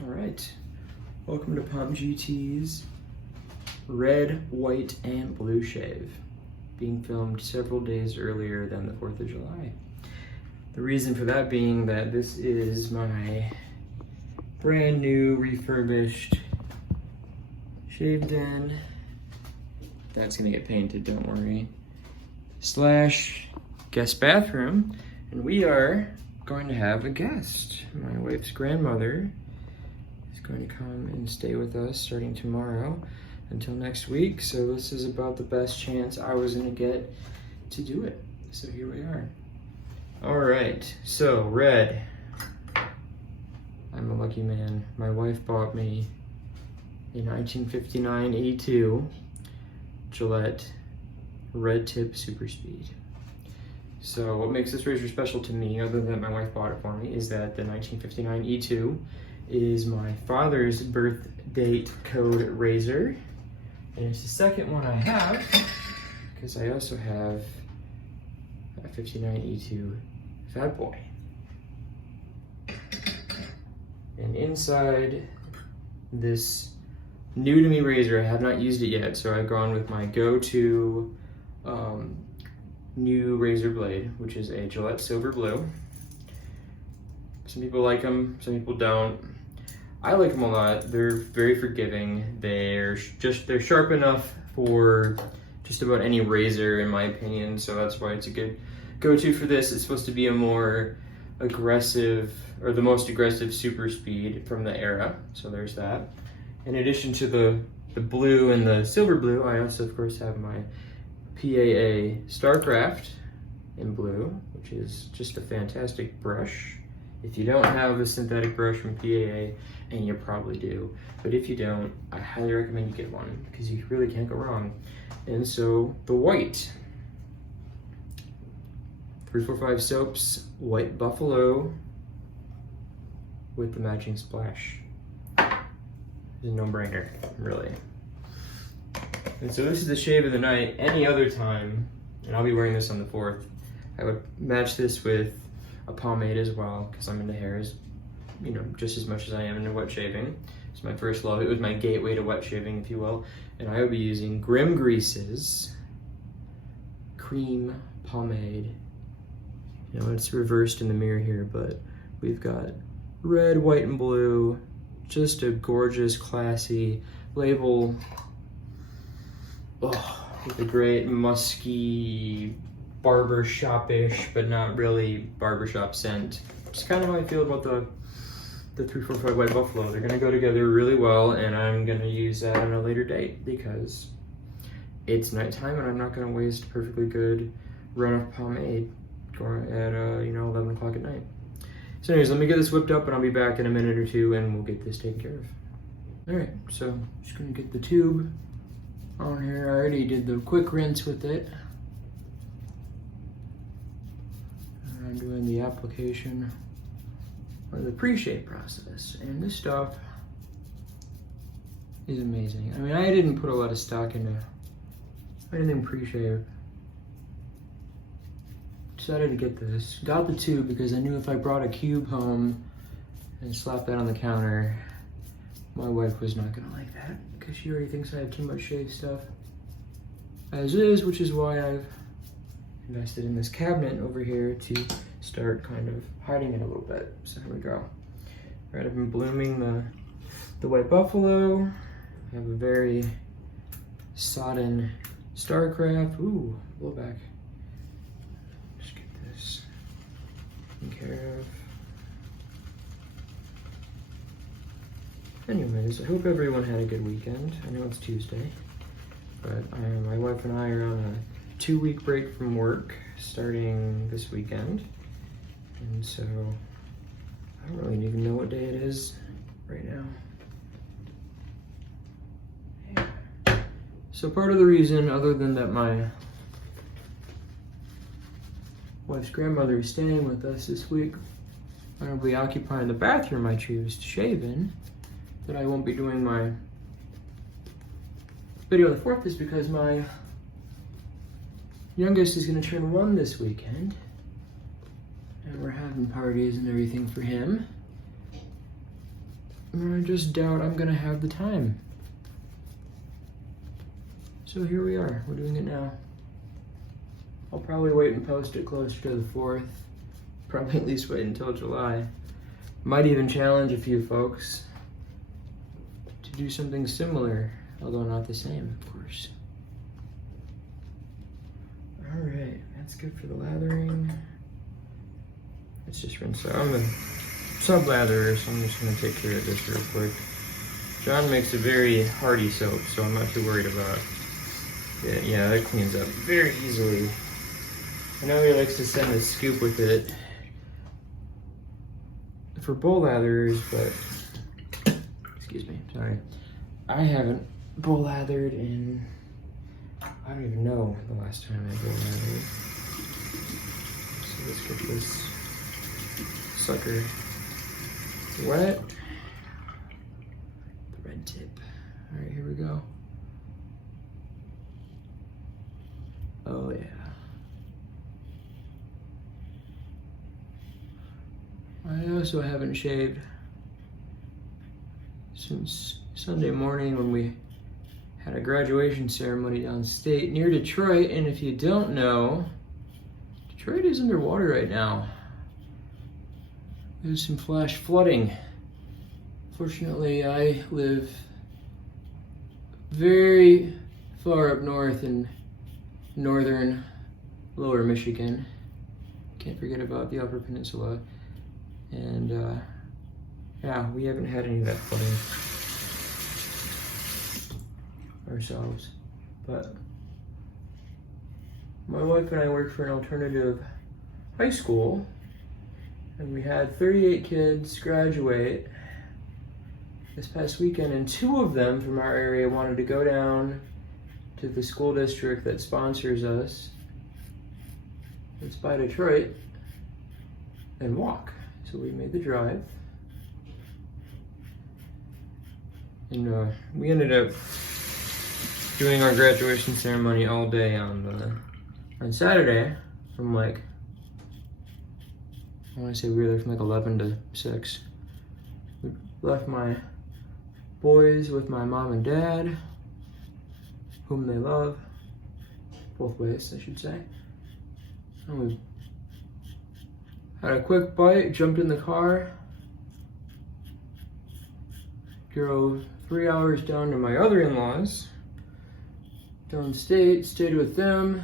All right, welcome to Pomp GT's red, white, and blue shave, being filmed several days earlier than the 4th of July. The reason for that being that this is my brand new refurbished shave den. That's gonna get painted, don't worry. / guest bathroom, and we are going to have a guest. My wife's grandmother is going to come and stay with us starting tomorrow until next week. So this is about the best chance I was gonna get to do it. So here we are. All right, so red. I'm a lucky man. My wife bought me a 1959 E2 Gillette red tip super speed. So what makes this razor special to me, other than my wife bought it for me, is that the 1959 E2 is my father's birth date code razor. And it's the second one I have, because I also have a 59 E2 Fat Boy. And inside this new to me razor, I have not used it yet, so I've gone with my go-to new razor blade, which is a Gillette Silver Blue. Some people like them, some people don't. I like them a lot. They're very forgiving. They're sharp enough for just about any razor, in my opinion, so that's why it's a good go-to for this. It's supposed to be a more aggressive, or the most aggressive super speed from the era, so there's that. In addition to the blue and the silver blue, I also of course have my PAA Starcraft in blue, which is just a fantastic brush. If you don't have a synthetic brush from PAA, and you probably do, but if you don't, I highly recommend you get one, because you really can't go wrong. And so the white, 345 Soaps White Buffalo with the matching splash. It's a no-brainer, really. And so this is the shave of the night. Any other time, and I'll be wearing this on the 4th, I would match this with a pomade as well, because I'm into hairs, you know, just as much as I am into wet shaving. It's my first love. It was my gateway to wet shaving, if you will. And I will be using Grim Grease's cream pomade. You know, it's reversed in the mirror here, but we've got red, white, and blue. Just a gorgeous, classy label. Oh, with a great musky, barbershop-ish, but not really barbershop scent. It's kind of how I feel about the 345 White Buffalo. They're gonna go together really well, and I'm gonna use that on a later date because it's nighttime and I'm not gonna waste a perfectly good run of pomade going at 11 o'clock at night. So anyways, let me get this whipped up and I'll be back in a minute or two and we'll get this taken care of. All right, so I'm just gonna get the tube on here. I already did the quick rinse with it. And I'm doing the application or the pre-shave process. And this stuff is amazing. I mean, I didn't put a lot of stock into anything pre-shave. Decided to get this. Got the tube because I knew if I brought a cube home and slapped that on the counter, my wife was not gonna like that because she already thinks I have too much shave stuff as is, which is why I've invested in this cabinet over here to start kind of hiding it a little bit. So here we go. All right, I've been blooming the White Buffalo. I have a very sodden Starcraft. Ooh, blowback. Care of. Anyways, I hope everyone had a good weekend. I know it's Tuesday, but my wife and I are on a 2-week break from work starting this weekend, and so I don't really even know what day it is right now. Yeah. So part of the reason, other than that my wife's grandmother is staying with us this week, and I'll be occupying the bathroom I choose to shave in, that I won't be doing my video on the 4th is because my youngest is going to turn 1 this weekend, and we're having parties and everything for him. I just doubt I'm gonna have the time. So here we are, we're doing it now. I'll probably wait and post it closer to the 4th. Probably at least wait until July. Might even challenge a few folks to do something similar, although not the same, of course. All right, that's good for the lathering. Let's just rinse out. I'm a sub-latherer, so I'm just gonna take care of this real quick. John makes a very hardy soap, so I'm not too worried about it. Yeah, that cleans up very easily. I know he likes to send a scoop with it for bowl latherers, but, excuse me, sorry. I haven't bowl lathered in, I don't even know the last time I bowl lathered. So let's get this sucker wet. The red tip. All right, here we go. Oh yeah. I also haven't shaved since Sunday morning when we had a graduation ceremony downstate near Detroit. And if you don't know, Detroit is underwater right now. There's some flash flooding. Fortunately, I live very far up north in northern lower Michigan. Can't forget about the Upper Peninsula. And yeah, we haven't had any of that flooding ourselves. But my wife and I work for an alternative high school, and we had 38 kids graduate this past weekend, and 2 of them from our area wanted to go down to the school district that sponsors us. It's by Detroit, and walk. So we made the drive. And we ended up doing our graduation ceremony all day on Saturday from like, I want to say we were there from like 11 to 6. We left my boys with my mom and dad, whom they love, both ways I should say. And we had a quick bite, jumped in the car, drove 3 hours down to my other in-laws, downstate, stayed with them,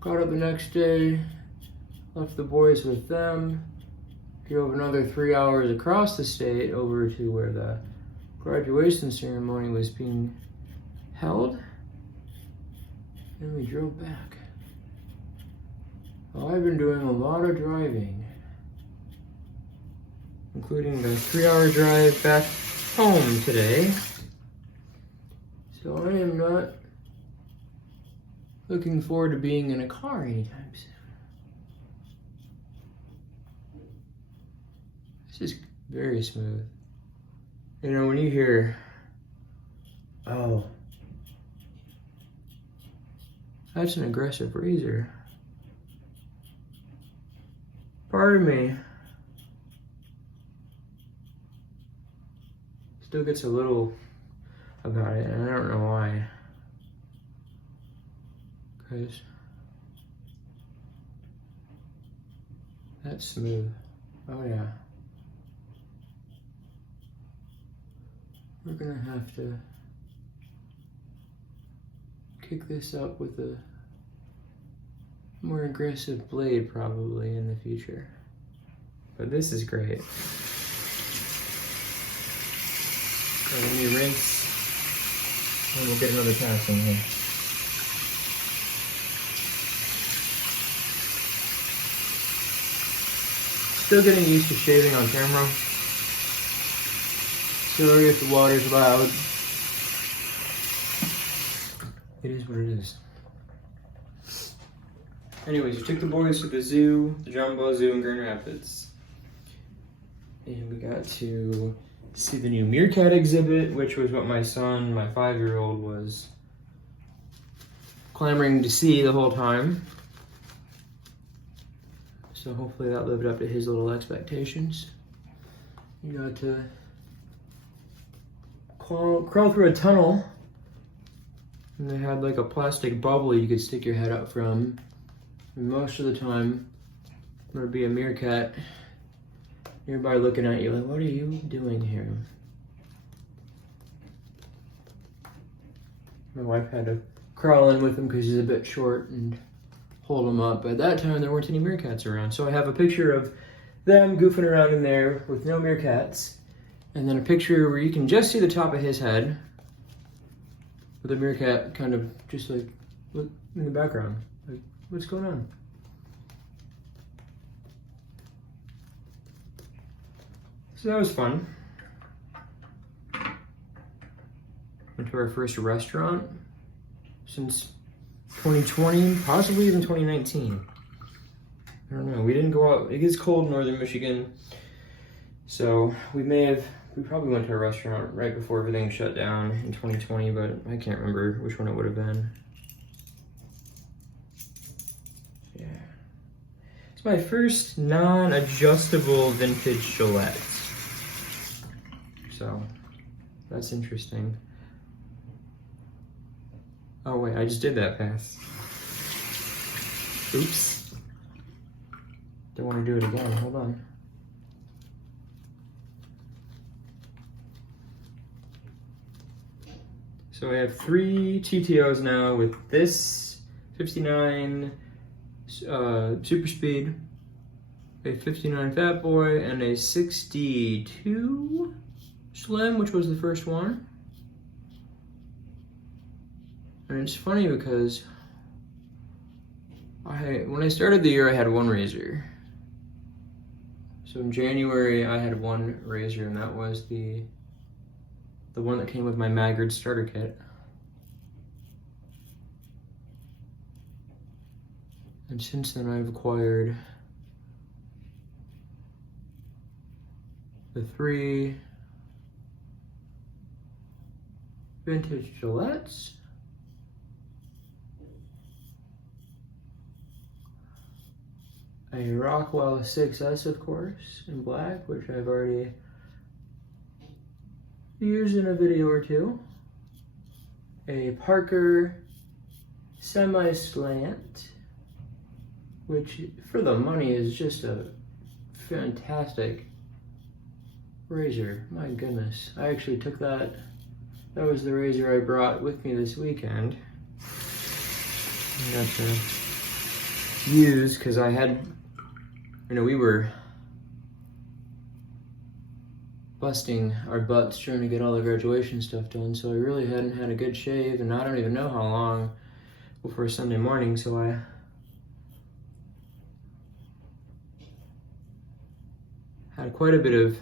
got up the next day, left the boys with them, drove another 3 hours across the state over to where the graduation ceremony was being held, and we drove back. Well, I've been doing a lot of driving, including the 3-hour drive back home today. So I am not looking forward to being in a car anytime soon. This is very smooth. You know, when you hear, oh, that's an aggressive razor. Part of me still gets a little about it, and I don't know why. Because that's smooth. Oh yeah. We're gonna have to kick this up with a more aggressive blade probably in the future. But this is great. So let me rinse and we'll get another pass in here. Still getting used to shaving on camera. Sorry if the water's loud. It is what it is. Anyways, we took the boys to the zoo, the Jumbo Zoo in Grand Rapids. And we got to see the new meerkat exhibit, which was what my son, my 5-year-old, was clamoring to see the whole time. So hopefully that lived up to his little expectations. We got to crawl through a tunnel. And they had like a plastic bubble you could stick your head up from. And most of the time, there'd be a meerkat nearby looking at you like, what are you doing here? My wife had to crawl in with him because he's a bit short and hold him up. But at that time, there weren't any meerkats around. So I have a picture of them goofing around in there with no meerkats. And then a picture where you can just see the top of his head with a meerkat kind of just like look in the background. Like, what's going on? So that was fun. Went to our first restaurant since 2020, possibly even 2019. I don't know, we didn't go out. It gets cold in northern Michigan. So we probably went to a restaurant right before everything shut down in 2020, but I can't remember which one it would have been. Yeah. It's my first non-adjustable vintage Gillette. So that's interesting. Oh wait, I just did that pass. Oops. Don't want to do it again, hold on. So I have 3 TTOs now with this 59 Super Speed, a 59 Fat Boy, and a 62 Slim, which was the first one. And it's funny because when I started the year, I had 1 razor. So in January, I had 1 razor, and that was the one that came with my Maggard starter kit. And since then, I've acquired the 3 vintage Gillettes. A Rockwell 6S, of course, in black, which I've already used in a video or 2. A Parker semi-slant, which for the money is just a fantastic razor. My goodness, I actually took that. That was the razor I brought with me this weekend. I got to use because I had, we were busting our butts trying to get all the graduation stuff done, so I really hadn't had a good shave, and I don't even know how long before Sunday morning, so I had quite a bit of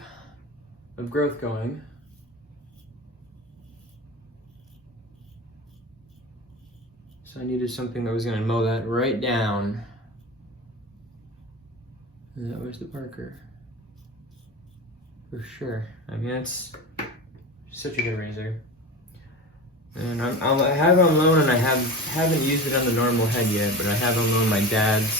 growth going. So I needed something that was going to mow that right down. And that was the Parker. For sure. I mean, it's such a good razor. And I have on loan, and I haven't used it on the normal head yet, but I have on loan my dad's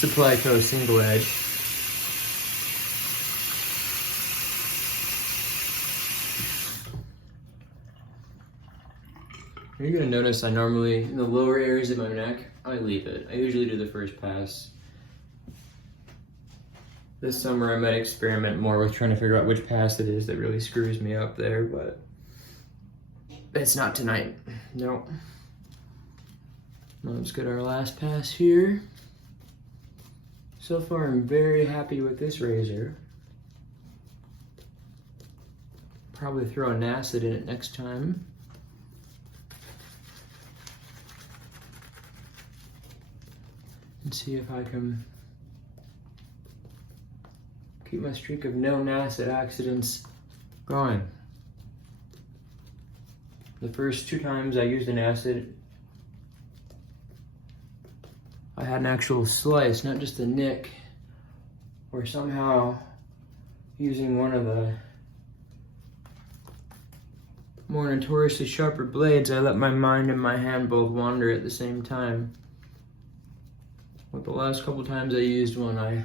Supply Co. single edge. You're gonna notice I normally, in the lower areas of my neck, I leave it. I usually do the first pass. This summer I might experiment more with trying to figure out which pass it is that really screws me up there, but it's not tonight. Nope. Let's get our last pass here. So far I'm very happy with this razor. Probably throw an acid in it next time. And see if I can keep my streak of no acid accidents going. The first 2 times I used an acid, I had an actual slice, not just a nick, or somehow using one of the more notoriously sharper blades, I let my mind and my hand both wander at the same time. With the last couple times I used one, I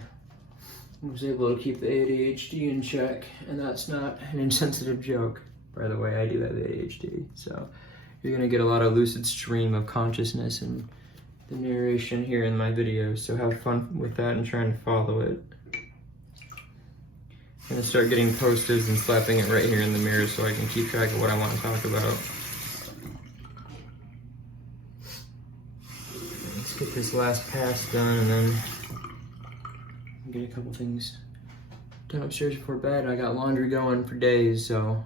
was able to keep the ADHD in check, and that's not an insensitive joke. By the way, I do have ADHD, so you're gonna get a lot of lucid stream of consciousness and the narration here in my videos, so have fun with that and trying to follow it. I'm gonna start getting post-its and slapping it right here in the mirror so I can keep track of what I want to talk about. Let's get this last pass done and then get a couple things done upstairs before bed. I got laundry going for days, so.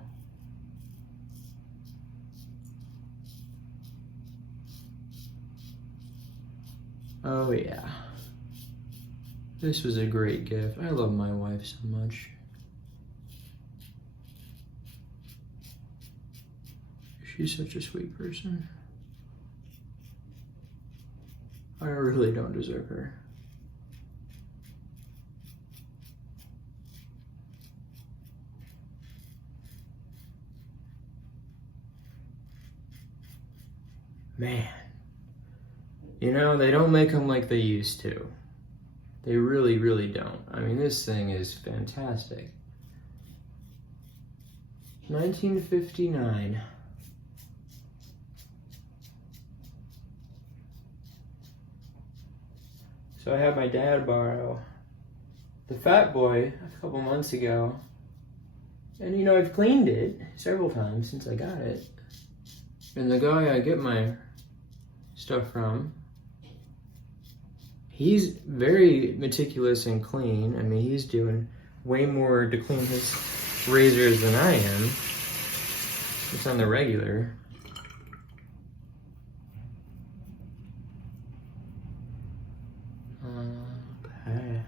Oh yeah. This was a great gift. I love my wife so much. She's such a sweet person. I really don't deserve her. Man. You know, they don't make them like they used to. They really, really don't. I mean, this thing is fantastic. 1959. So I had my dad borrow the Fat Boy a couple months ago. And you know, I've cleaned it several times since I got it. And the guy I get my stuff from, he's very meticulous and clean. I mean, he's doing way more to clean his razors than I am. It's on the regular. Okay.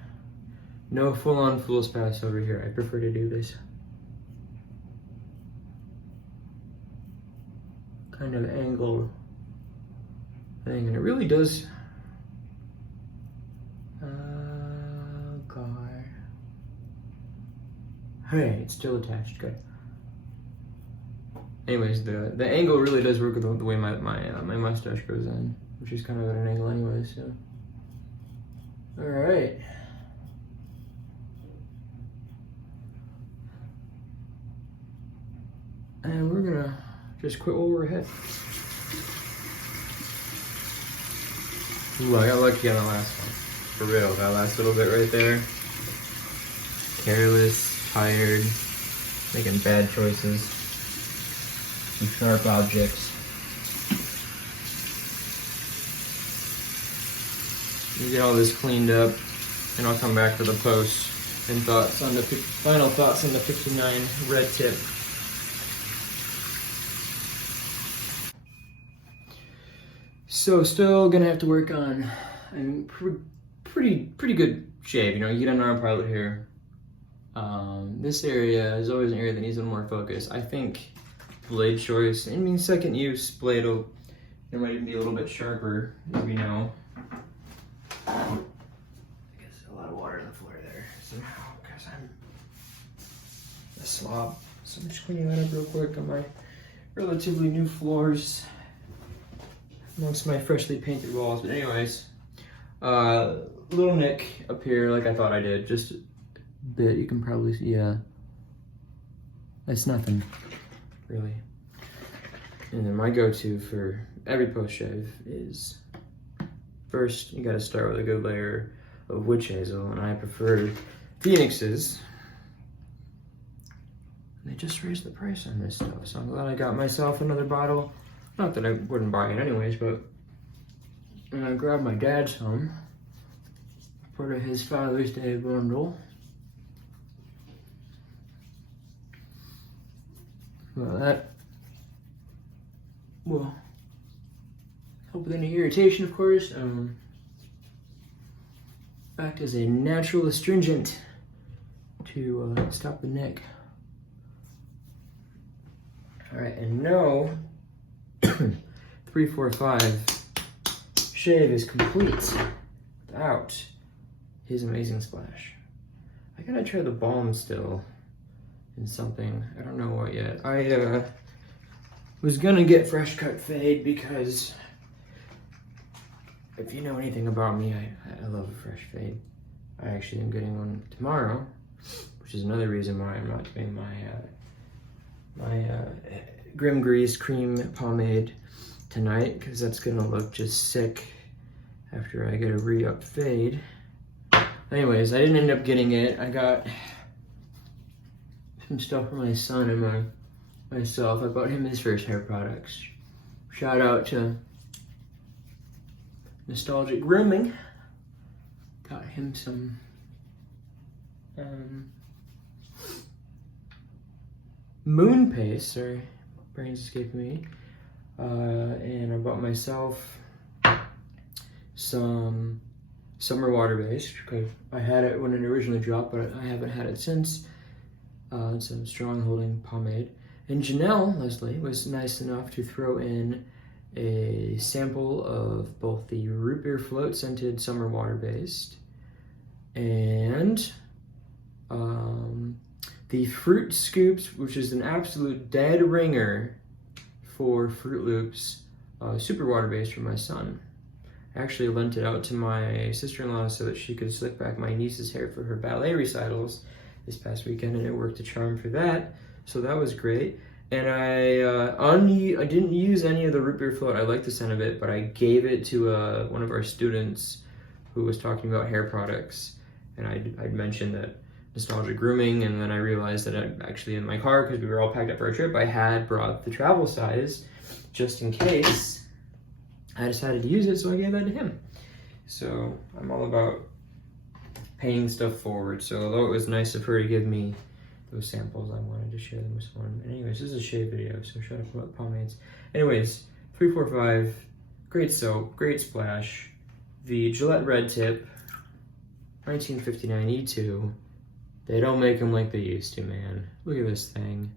No full-on fool's pass over here. I prefer to do this kind of angle thing, and it really does. God. Hey, it's still attached. Good. Anyways, the angle really does work with the way my mustache goes in, which is kind of at an angle anyway. So, all right. And we're gonna just quit while we're ahead. Ooh, I got lucky on the last one. For real, that last little bit right there. Careless, tired, making bad choices. Some sharp objects. You get all this cleaned up, and I'll come back for the post and thoughts on the final thoughts on the 59 red tip. So still gonna have to work on, I'm pretty good shape. You know, you get an arm pilot here. This area is always an area that needs a little more focus. I think blade choice, I mean second use blade will, it might even be a little bit sharper, as we know. I guess a lot of water on the floor there somehow because I'm a slob. So I'm just cleaning that up real quick on my relatively new floors amongst my freshly painted walls. But anyways, little nick up here like I thought I did, just a bit. You can probably see, yeah, it's nothing really. And then my go-to for every post shave is, first you gotta start with a good layer of witch hazel, and I prefer Phoenix's. They just raised the price on this stuff, so I'm glad I got myself another bottle. Not that I wouldn't buy it anyways, but I grabbed my dad some, part of his Father's Day bundle. Well, that will help with any irritation, of course. Act as a natural astringent to stop the neck. All right, and no 345 shave is complete without his amazing splash. I gotta try the balm still in something. I don't know what yet. I was gonna get fresh cut fade because if you know anything about me, I love a fresh fade. I actually am getting one tomorrow, which is another reason why I'm not doing my Grim Grease Cream Pomade tonight, because that's gonna look just sick after I get a re-up fade. Anyways, I didn't end up getting it. I got some stuff for my son and myself. I bought him his first hair products. Shout out to Nostalgic Grooming. Got him some moon paste, sorry, brain's escaping me. And I bought myself some summer water based, because I had it when it originally dropped, but I haven't had it since. Some strong holding pomade. And Janelle Leslie was nice enough to throw in a sample of both the root beer float scented summer water based and the Fruit Scoops, which is an absolute dead ringer for Fruit Loops super water based for my son. I actually lent it out to my sister-in-law so that she could slick back my niece's hair for her ballet recitals this past weekend, and it worked a charm for that. So that was great. And I didn't use any of the root beer float. I like the scent of it, but I gave it to one of our students who was talking about hair products, and I'd mentioned that Nostalgic Grooming, and then I realized that actually in my car, because we were all packed up for a trip, I had brought the travel size just in case I decided to use it, so I gave that to him. So I'm all about paying stuff forward. So although it was nice of her to give me those samples, I wanted to share them with someone. Anyways, this is a shave video, so shut up about the pomades. Anyways, 345, great soap, great splash. The Gillette Red Tip, 1959 E2. They don't make them like they used to, man. Look at this thing.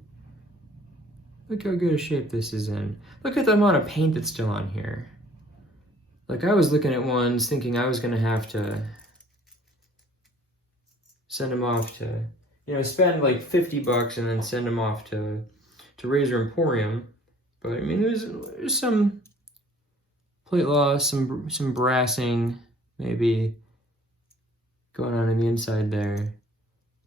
Look how good a shape this is in. Look at the amount of paint that's still on here. Like, I was looking at ones thinking I was gonna have to send them off to, you know, spend like 50 bucks and then send them off to Razor Emporium. But I mean, there's some plate loss, some brassing maybe going on the inside there.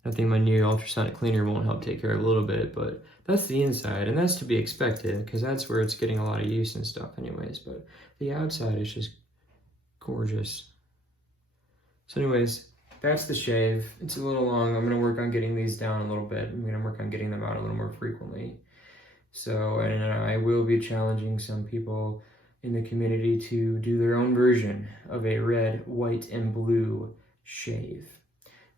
I think my new ultrasonic cleaner won't help take care of a little bit, but that's the inside, and that's to be expected because that's where it's getting a lot of use and stuff anyways. But the outside is just gorgeous. So anyways, that's the shave. It's a little long. I'm gonna work on getting these down a little bit. I'm gonna work on getting them out a little more frequently. So, and I will be challenging some people in the community to do their own version of a red, white, and blue shave.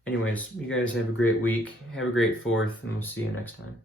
Anyways, you guys have a great week. Have a great 4th, and we'll see you next time.